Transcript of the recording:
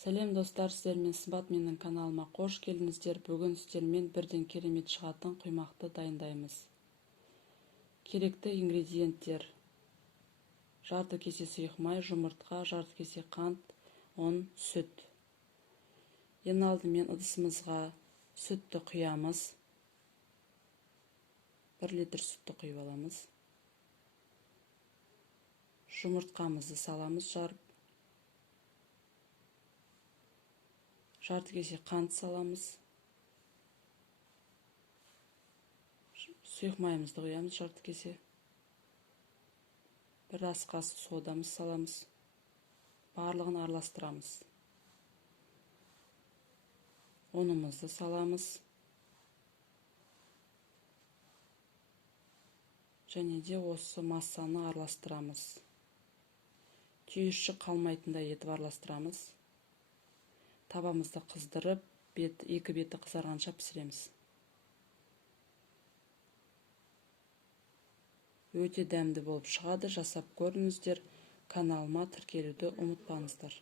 Сәлем достар, сіздермен сымбат менің каналыма қош келдіңіздер. Бүгін сіздермен бірден керемет шығатын құймақты дайындаймыз. Керекті ингредиенттер: жарты кесе сұйық май, жұмыртқа, жарты кесе қант, ұн, сүт. Ең алдымен ыдысымызға сүтті құямыз. 1 литр сүтті құйып аламыз. Жұмыртқамызды саламыз жарып. Жарты кесе қант саламыз. Сұйық майымызды құямыз жарты кесе. 1 ас қасық содамыз саламыз. Барлығын араластырамыз. Ұнымызды саламыз. Және де осы массаны араластырамыз. Түйіршік қалмайтындай етіп араластырамыз. Табамызды қыздырып, екі беті қызарғанша пісіреміз. Өте дәмді болып шығады. Жасап көріңіздер. Каналыма тіркелуді ұмытпаңыздар.